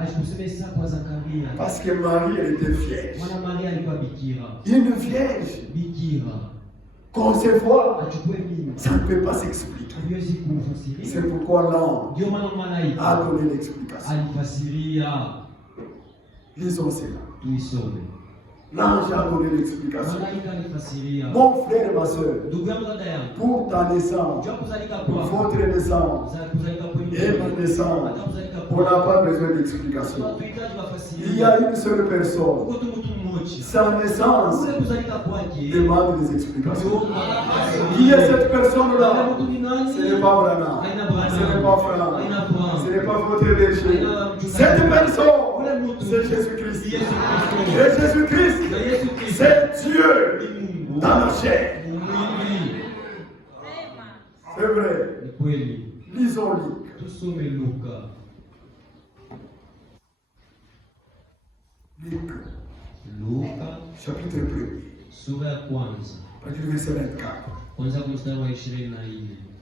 Parce que Marie, elle était vierge. Une vierge, concevoir, ça ne peut pas s'expliquer. C'est pourquoi l'ange a donné l'explication. Lisons cela. L'ange a donné l'explication. Mon frère et ma soeur, pour ta naissance, pour votre naissance et ma naissance, on n'a pas besoin d'explication. Il y a une seule personne. Sa naissance demande des explications. Qui est cette personne-là? Ce n'est pas Brana, ce n'est pas Franck, ce n'est pas votre berger. Cette personne, c'est Jésus-Christ. Et Jésus-Christ, c'est Dieu dans la chair. C'est vrai. Lisons Luc. Luc, chapitre 1er. Partir du verset 24.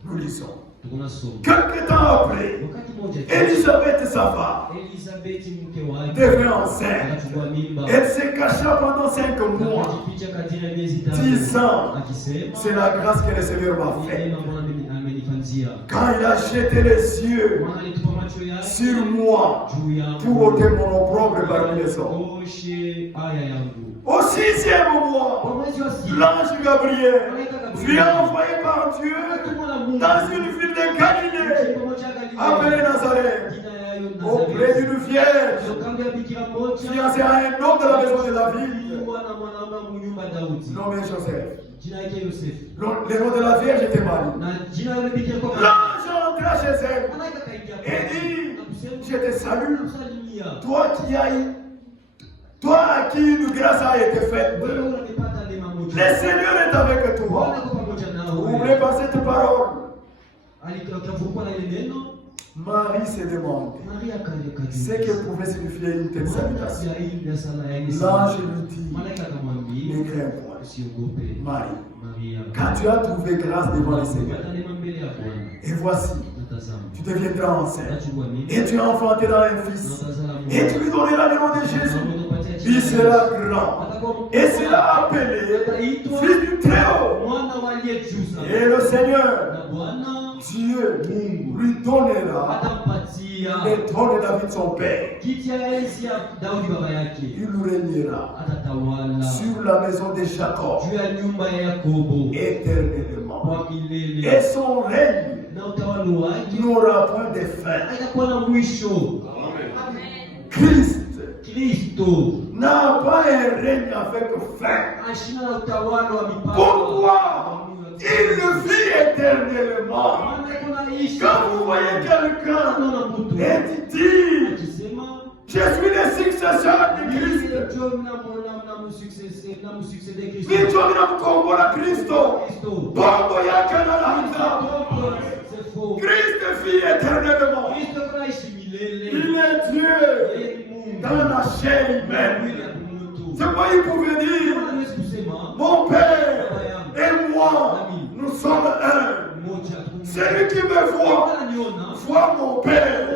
Nous lisons. Quelque temps après, Élisabeth, sa femme, devint enceinte. Elle se cacha pendant 5 mois, disant, c'est la grâce que le Seigneur m'a faite. Quand il a jeté les yeux sur moi pour ôter mon opprobre parmi les hommes. Au 6e mois, l'ange Gabriel fut envoyé par Dieu dans une ville de Galilée, appelée Nazareth, auprès d'une vierge, fiancée à un homme de la maison de David, nommé Joseph. Le nom de la vierge était Marie. L'ange entra chez elle et dit, je te salue, toi à qui une grâce a été faite. Le Seigneur est avec toi. Ouvrez par cette parole. Marie se demande ce que pouvait signifier une telle salutation. L'ange lui dit, ne crains point, Marie, quand tu as trouvé grâce devant le Seigneur, et voici, tu deviendras enceinte, et tu enfanteras un fils, et tu lui donneras le nom de Jésus. Il sera grand, et sera appelé Fils du Très-Haut. Et le Seigneur, Dieu, lui donnera le trône de David son père. Il régnera sur la maison de Jacob éternellement. Et son règne n'aura point de fin. Christ n'a pas un règne avec fin. Pourquoi? Il vit éternellement. Quand vous voyez quelqu'un et dit, je suis le successeur de Christ. Christ vit éternellement. Il est Dieu. dans la chair humaine. C'est quoi il pouvait dire? Mon Père et moi, nous sommes un. Celui qui me voit mon Père.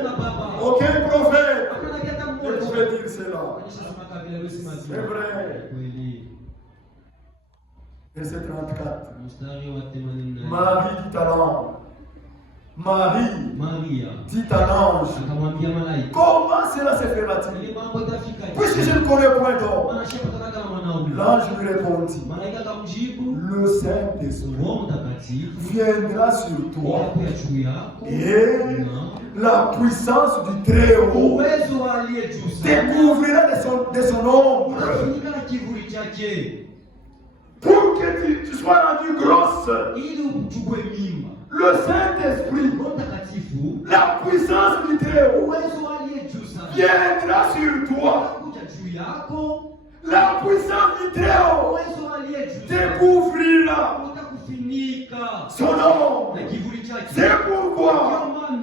Aucun prophète ne pouvait dire cela. C'est vrai. Verset 34. Marie dit à l'ange. Marie dit à l'ange. Comment cela se fera-t-il? Puisque je ne connais point d'homme. L'ange lui répondit. Le Saint-Esprit viendra sur toi. Et la puissance du Très-Haut découvrira de son ombre. Pour que tu sois rendu grosse, le Saint-Esprit, la puissance du Très-Haut, viendra sur toi. La puissance du Très-Haut découvrira son ombre. C'est pourquoi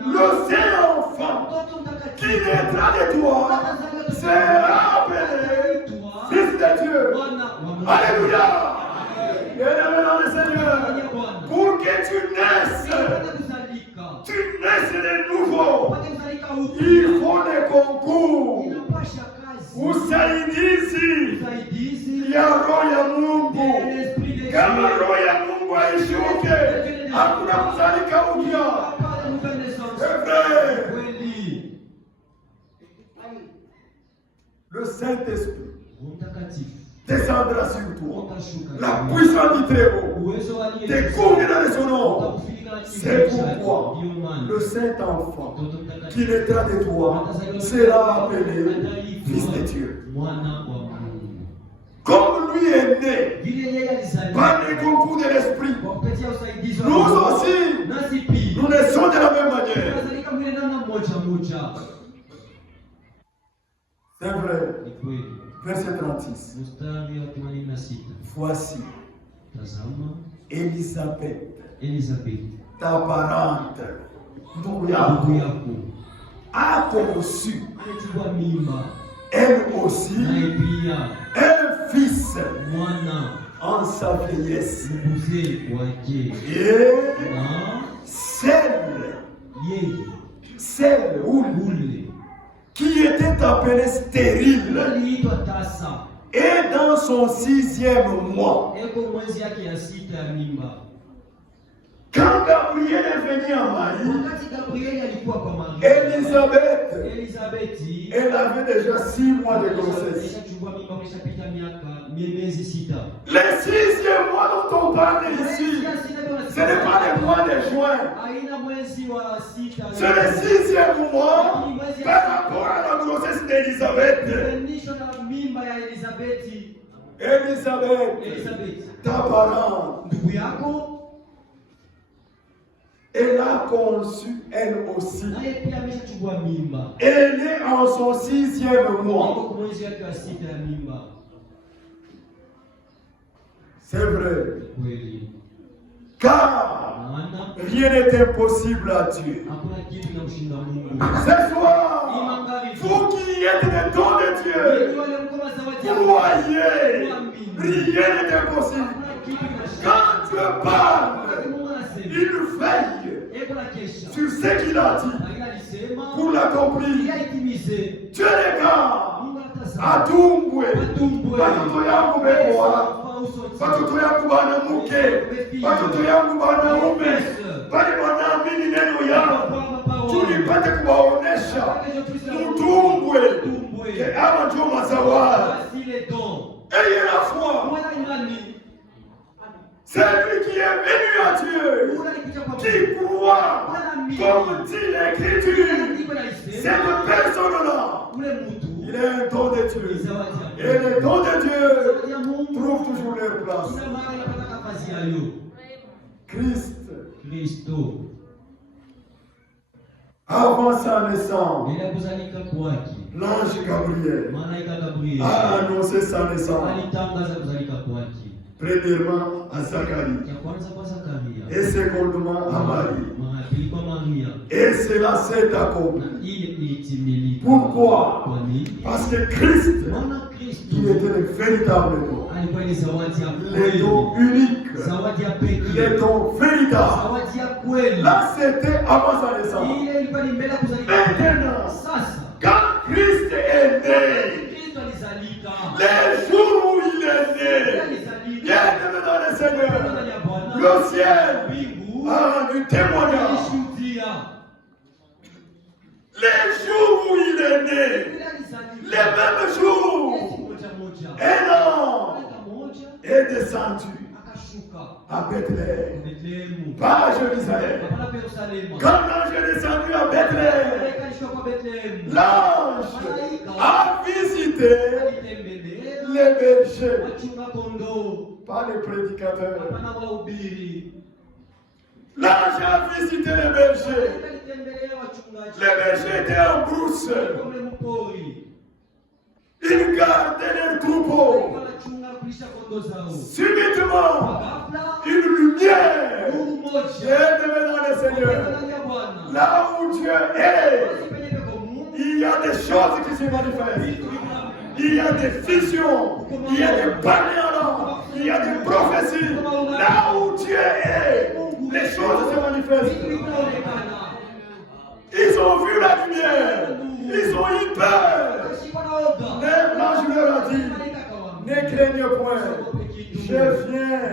le Saint-Enfant qui naîtra de toi sera appelé Fils de Dieu. Alléluia. Bien-aimé dans le Seigneur, pour que tu naisses de nouveau, il faut des concours. Usaidizi ya roho ya Mungu. Kama roho ya Mungu haishuke, hakuna kuzalika upya. Le Saint-Esprit descendra sur toi. La puissance du Très-Haut découvrira de son nom. C'est pourquoi le Saint-Enfant qui naîtra de toi sera appelé Fils de Dieu. Comme lui est né par le concours de l'Esprit, nous aussi, nous naissons de la même manière. C'est vrai. Verset 36. Voici Élisabeth, ta parente, a conçu elle aussi un fils en sa vieillesse. Et celle qui était appelée stérile et dans son 6e mois. Quand Gabriel est venu à Marie, Élisabeth, elle avait déjà 6 mois de grossesse. Les 6e mois dont on parle ici, ce n'est pas les mois de juin. C'est le 6e mois par rapport à la grossesse d'Élisabeth. Élisabeth, ta parente, elle a conçu elle aussi. Elle est en son 6e mois. C'est vrai. Car rien n'est impossible à Dieu. Ce soir, vous qui êtes des dons de Dieu, croyez, rien n'est impossible. Quand Dieu parle, il veille sur ce qu'il a dit pour l'accomplir. Dieu les gars, Atumbwe, watoto yangu bekoa, watoto yangu banamuke, watoto yangu banaume, bali wanaamini neno yako, tulipate kuwaonesha Mutumbwe ama ndio mazawadi. Ayez la foi. C'est lui qui est venu à Dieu, qui croit, comme dit l'Écriture. Cette personne-là, il est un don de Dieu. Et les dons de Dieu trouvent toujours leur place. Christ, avant sa naissance, l'ange Gabriel a annoncé sa naissance. Premièrement à Zacharie et secondement à Marie. Et cela s'est accompli. Pourquoi? Parce que Christ, il était le véritable don. Les dons uniques, les dons véritables. Là, c'était avant sa naissance. Maintenant, quand Christ est né, les jours où il est né, bien aimé dans le Seigneur, le ciel a rendu témoignage. Les jours où il est né, les mêmes jours, un ange est descendu à Bethléem, pas à Jérusalem. Quand l'ange est descendu à Bethléem, l'ange a visité les bergers, pas les prédicateurs. L'ange a visité les bergers. Les bergers étaient en brousse. Ils gardaient les troupeaux. Subitement, une lumière est devenue dans le Seigneur. Là où Dieu est, il y a des choses qui se manifestent. Il y a des visions, il y a des parents, il y a des prophéties. Là où Dieu est, les choses se manifestent. Ils ont vu la lumière, ils ont eu peur. Mais l'ange leur a dit, ne craignez point, je viens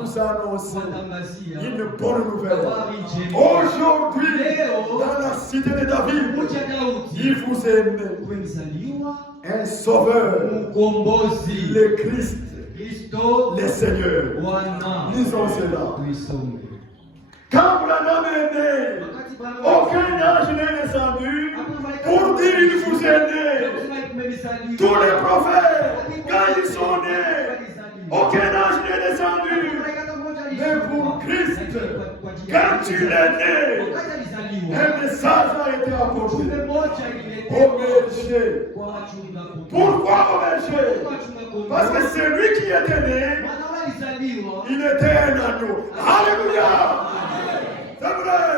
vous annoncer une bonne nouvelle. Aujourd'hui, dans la cité de David, il vous est né un sauveur, le Christ, le Seigneur. Lisons cela. Quand Branham est né, aucun ange n'est descendu pour dire il vous est né. Tous les prophètes, quand ils sont nés, aucun ange n'est descendu. Mais pour Christ, quand il est né, un message a été apporté au berger. Pourquoi au berger? Parce que c'est lui qui était né, il était un agneau. Alléluia! C'est vrai!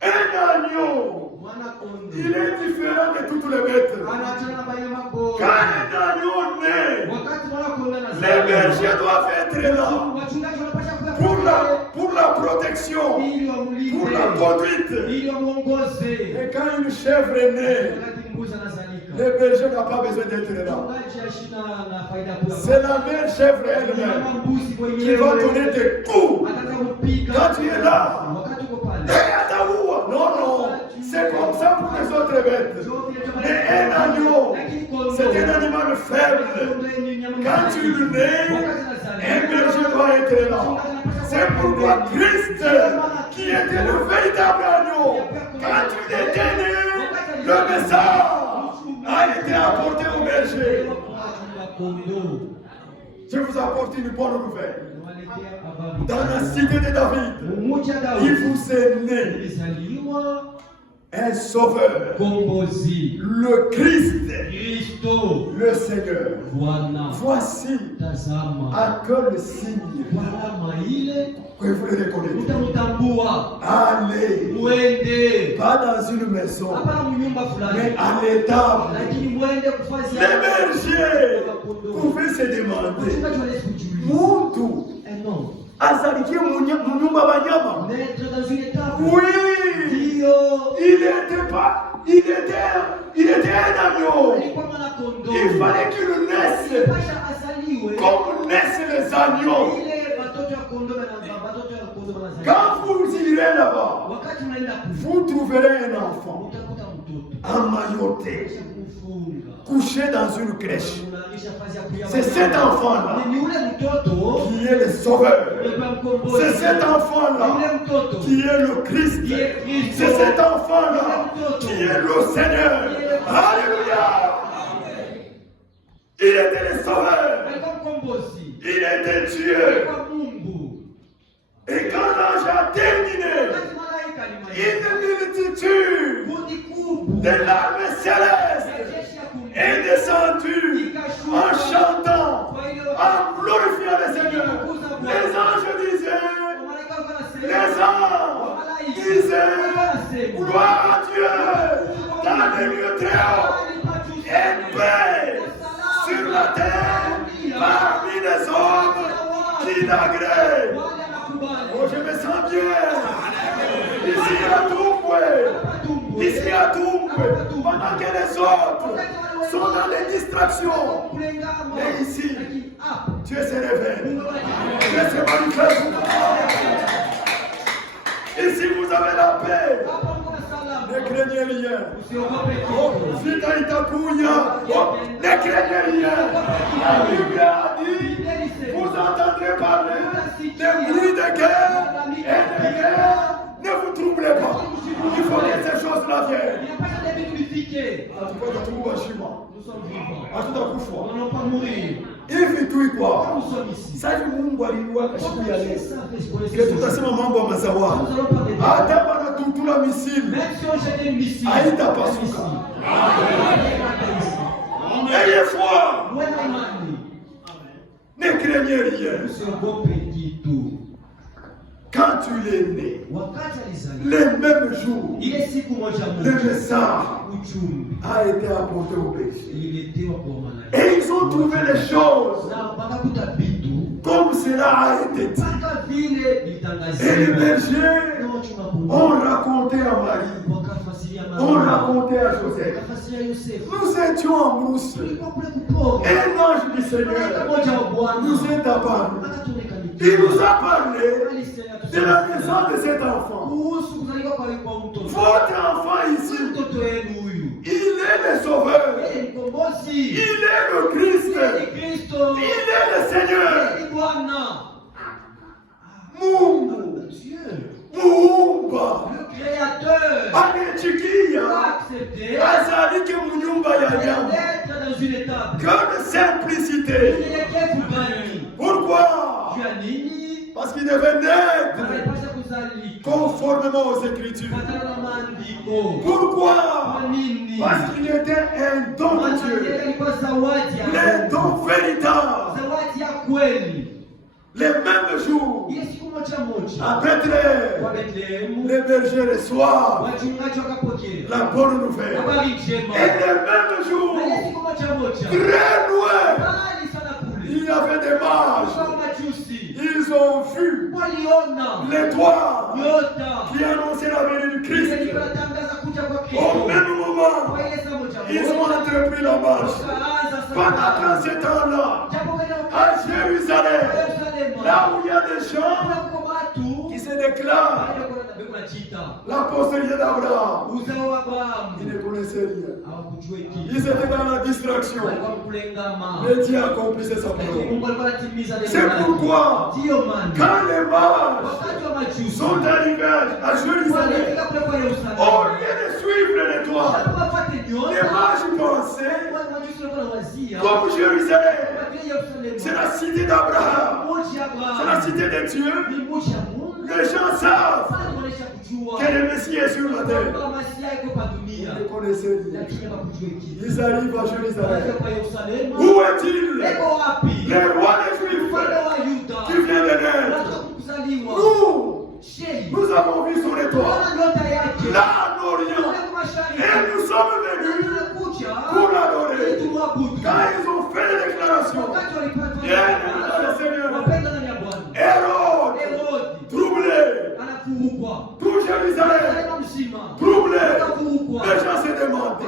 Un agneau, il est différent de toutes les bêtes. Quand un agneau naît, les bergers doivent être là pour la protection, pour la conduite. Et quand une chèvre est née, les bergers n'ont pas besoin d'être là. C'est la mère chèvre elle-même qui va donner des coups. Quand tu es là, non, c'est comme ça pour les autres bêtes. Mais un agneau, c'est un animal faible. Quand tu le nais, un berger doit être là. C'est pourquoi Christ, qui était le véritable agneau, quand il était né, le message a été apporté au berger. Je vous apporte une bonne nouvelle. Dans la cité de David, il vous est né un sauveur, le Christ, le Seigneur. Voici à quel signe que vous le reconnaissez. Allez, pas dans une maison, mais à l'étable. Les bergers pouvaient se demander, Muntu azalikie munyumba banyama. Oui, il était un agneau. Il fallait qu'il naisse comme naissent les agneaux. Quand vous irez là-bas, vous trouverez un enfant emmailloté, couché dans une crèche. C'est cet enfant-là qui est le sauveur. C'est cet enfant-là qui est le Christ. C'est cet enfant-là qui est le Seigneur. Alléluia! Il était le sauveur. Il était Dieu. Et quand l'ange a terminé, une multitude de larmes célestes est descendue en chantant, en glorifiant le Seigneur. Les anges disaient, Les anges disaient gloire à Dieu dans les lieux très hauts et paix sur la terre parmi les hommes qui l'agréent. Oh, je me sens bien. Ici à Doumboué. Ici à Doumboué. Pendant que les autres sont dans les distractions. Mais ici, Dieu se révèle. Dieu se manifeste. Ici, vous avez la paix. Ne craignez rien. Oh, vite à Itakuya. Oh, ne craignez rien. La Bible a dit, vous entendrez parler des bruits de guerre et de guerre. Ne vous troublez pas. Il faut que ces choses-là viennent. Nous sommes vivants. Nous n'allons pas mourir. Hivi tu kwa Nous sommes ici. sasa Mungu aliwaka siku ya leo Nous kile tutasema mambo ya mazawa allons parler de hata bana tutula misili même si on jette une missile, haitapasuka. Ayez foi, ne craignez rien. Quand tu es né, les mêmes jours, le message a été apporté au péché. Et ils ont trouvé les choses comme cela a été dit. Et les bergers ont raconté à Marie, ont raconté à Joseph. Nous étions en brousse. Un ange du Seigneur nous est apparu. Il nous a parlé de la maison de cet enfant. Votre enfant ici, il est le Sauveur. Il est le Christ. Il est le Seigneur. Mungu, Muumba, amechikia azalike munyumba ya nyama. Que de simplicité. Pourquoi? Parce qu'il devait naître conformément aux Écritures. Pourquoi? Parce qu'il était un don de Dieu. Les dons véritables. Les mêmes jours, à Bethléem, les bergers reçoivent la bonne nouvelle. Et les mêmes jours, très loin, il y avait des mages. Ils ont vu l'étoile qui annonçait la venue du Christ. Au même moment, ils ont entrepris la marche. Pendant ce temps-là, à Jérusalem, là où il y a des gens qui se déclarent la postérité d'Abraham, ils ne connaissaient rien. Ils étaient dans la distraction. Mais Dieu accomplissait sa parole. C'est pourquoi, quand les mages sont arrivés à Jérusalem, au lieu de suivre l'étoile, les mages pensaient comme Jérusalem, c'est la cité d'Abraham, c'est la cité de Dieu. Les gens savent que le Messie est sur la terre. Ils ne connaissaient rien. Ils arrivent à Jérusalem. Où est-il? Le roi des Juifs qui vient de naître. Nous avons vu son étoile là en Orient. Et nous sommes venus pour l'adorer. Quand ils ont fait les déclarations, bien le Seigneur, Hérode, troublé, tout Jérusalem, troublé, les gens se demandent,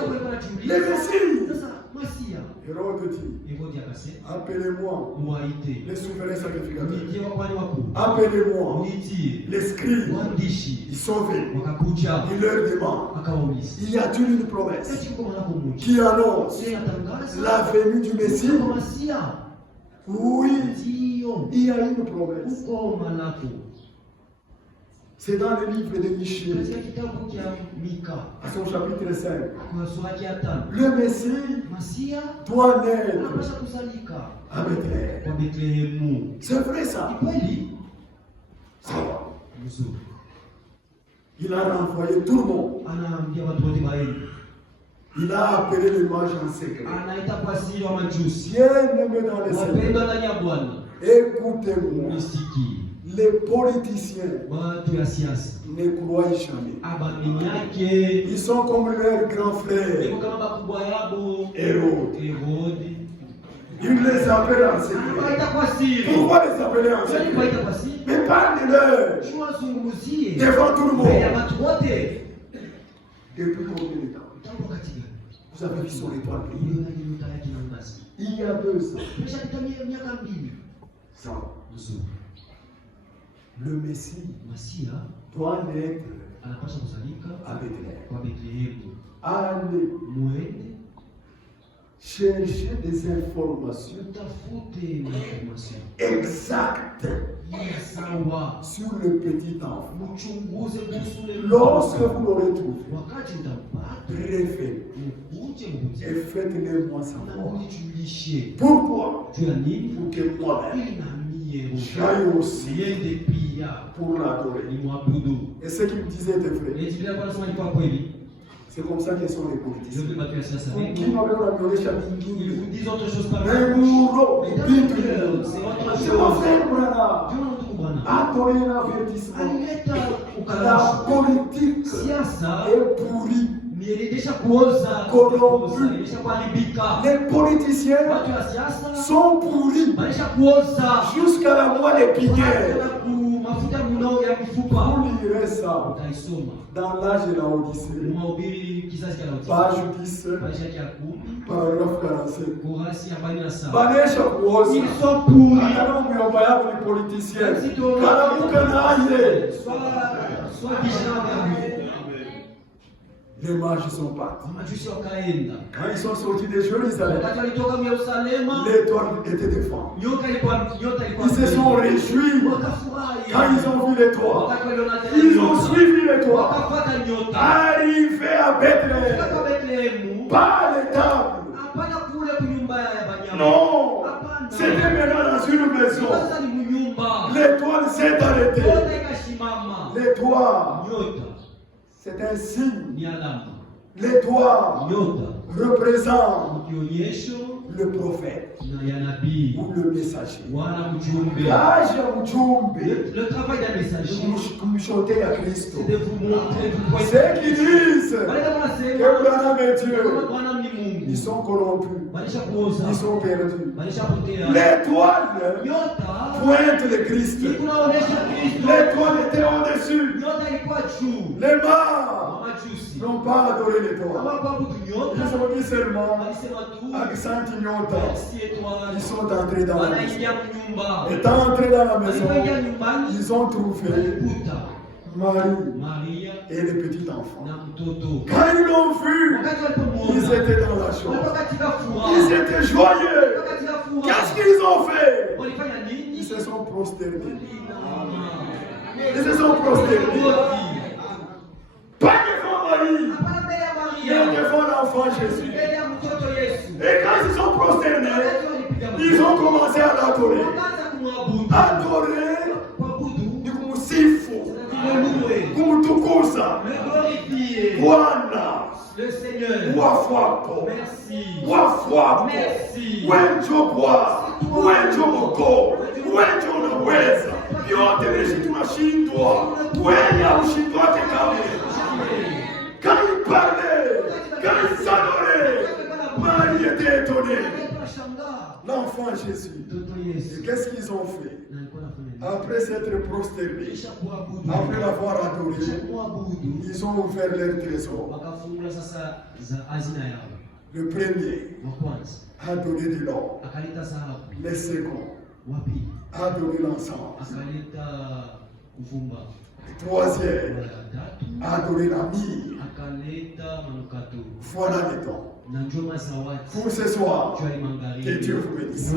les Messies. Hérode dit, appelez-moi les souverains sacrificateurs. Appelez-moi les scribes. Ils sont venus. Ils leur demandent, y a-t-il une promesse qui annonce la venue du Messie? Oui, il y a une promesse. C'est dans le livre de Michée, à son chapitre 5. Le Messie doit naître à Bethléem. C'est vrai ça. Il a renvoyé tout le monde. Il a appelé les mages en secret. Bien-aimés dans les Seigneurs, écoutez-moi. Les politiciens ne croient jamais. Ils sont comme leurs grands frères. Hérode. Ils les appellent en secret. Pourquoi les appeler en secret? Mais parlez-leur devant tout le monde. Depuis combien de temps? Vous avez vu son étoile briller? Il y a 2 ans. Ça. Le Messie doit naître à Bethléem. Allez chercher des informations exactes sur le petit enfant. Lorsque vous l'aurez trouvé, révélez et faites-le-moi savoir. Pourquoi? Pour que moi-même j'aille aussi pour l'adorer. Et ce qu'il me disait était vrai. C'est comme ça qu'ils sont les politiciens. Qui m'avait ramené Ils disent autre chose par c'est mon frère Brana. Attendez un avertissement. La politique est pourrie. Corrompue. Les politiciens sont pourris jusqu'à la moelle épinière. Vous lirez ça dans l'âge de la Odyssée, page 10, paragraphe 47. Ils sont pourris. Les politiciens. Les mages sont partis. Quand ils sont sortis de Jérusalem, l'étoile était devant. Ils se sont réjouis quand ils ont vu l'étoile. Ils ont suivi l'étoile. Arrivés à Bethléem, pas les tables. Non, c'était maintenant dans une maison. L'étoile s'est arrêtée. L'étoile, c'est un signe. L'étoile représente le prophète ou le messager. Le travail d'un messager, chanter à Christ. c'est de vous montrer, Ceux qui disent que Branham est Dieu, ils sont corrompus, ils sont perdus. L'étoile pointe le Christ. L'étoile était au-dessus. Les morts n'ont pas adoré l'étoile. Ils ont dit seulement accent ignota. Ils sont entrés dans la maison. Étant entrés dans la maison, ils ont trouvé Marie et le petit enfant. Quand ils l'ont vu, ils étaient dans la joie. Ils étaient joyeux. Qu'est-ce qu'ils ont fait? Ils se sont prosternés. Ils se sont prosternés. Pas devant Marie, mais devant l'enfant Jésus. Et quand ils sont prosternés, ils ont commencé à l'adorer. Adorer, du coup, sifu, kumutukuza, Bwana, le Seigneur, wafuapo, merci, wafuapo, merci, wenjo Bwana, wenjo moko, wenjo unaweza, vyote vishi tunashindwa, wewe haushindwake kamwe. Quand il parlait, quand il s'adorait, Marie était étonnée. L'enfant Jésus. Et qu'est-ce qu'ils ont fait? Après s'être prosternés, après l'avoir adoré, ils ont ouvert leur trésor. Le premier a donné de l'or. Le second a donné l'encens. Le troisième a donné la myrrhe. Voilà les dons. Pour ce soir, que Dieu vous bénisse.